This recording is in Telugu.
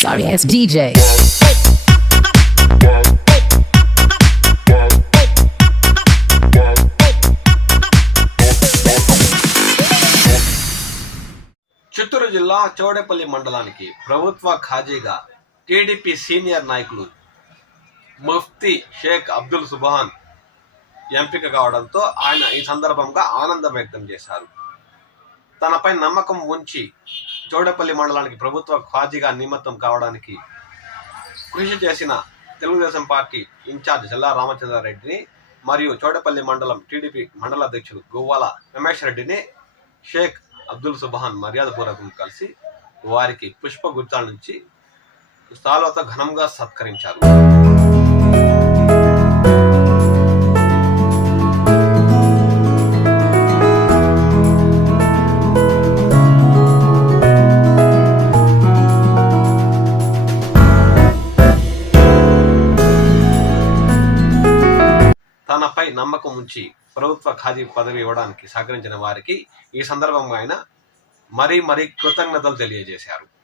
sorry ass DJ. చిత్తూరు జిల్లా చౌడేపల్లి మండలానికి ప్రభుత్వ ఖాజీగా టీడీపీ సీనియర్ నాయకులు ముఫ్తీ షేక్ అబ్దుల్ సుబాన్ ఎంపిక కావడంతో ఆయన ఈ సందర్భంగా ఆనందం వ్యక్తం చేశారు. తనపై నమ్మకం ఉంచి చౌడపల్లి మండలానికి ప్రభుత్వ ఖాజీగా నియమితం కావడానికి కృషి చేసిన తెలుగుదేశం పార్టీ ఇన్ఛార్జ్ జిల్లా రామచంద్రారెడ్డిని మరియు చౌడపల్లి మండలం టీడీపీ మండల అధ్యక్షుడు గువ్వాల రమేష్ రెడ్డిని షేక్ అబ్దుల్ సుబహాన్ మర్యాదపూర్వకం కలిసి వారికి పుష్ప గుర్తాల నుంచి స్థాలతో ఘనంగా సత్కరించారు. తనపై నమ్మకం ఉంచి ప్రభుత్వ ఖాదీ పదవి ఇవ్వడానికి సహకరించిన వారికి ఈ సందర్భంగా ఆయన మరీ మరీ కృతజ్ఞతలు తెలియజేశారు.